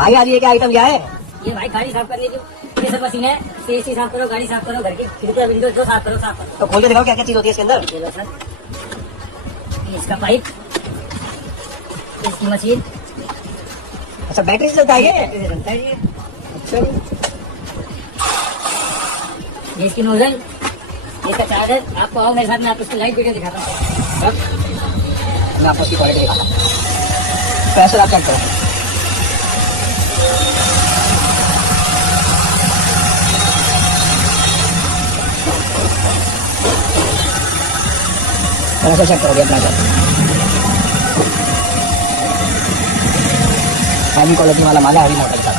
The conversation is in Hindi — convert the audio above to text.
भाई आज ये क्या आइटम क्या है? ये भाई गाड़ी साफ करने की ये सब मशीन है। एसी साफ करो, गाड़ी साफ करो, घर की खिड़कियां विंडो जो साफ करो। तो खोल के दिखाओ क्या क्या चीज होती है इसके अंदर। ये लो सर, ये इसका पाइप, इसकी मशीन। अच्छा बैटरी से चलता है ये? चलता है ये। अच्छा जी। ये इसकी नोजल, ये इसका चार्जर। आपको आओ मेरे साथ में, आपको इसकी लाइव वीडियो दिखाता हूँ। मैं आपको इसकी क्वालिटी दिखाता हूँ। पैसे आप चेक करो। पैसे चेक करोगे अपना सर। हैवी क्वालिटी वाला माल है, हैवी मॉडल का।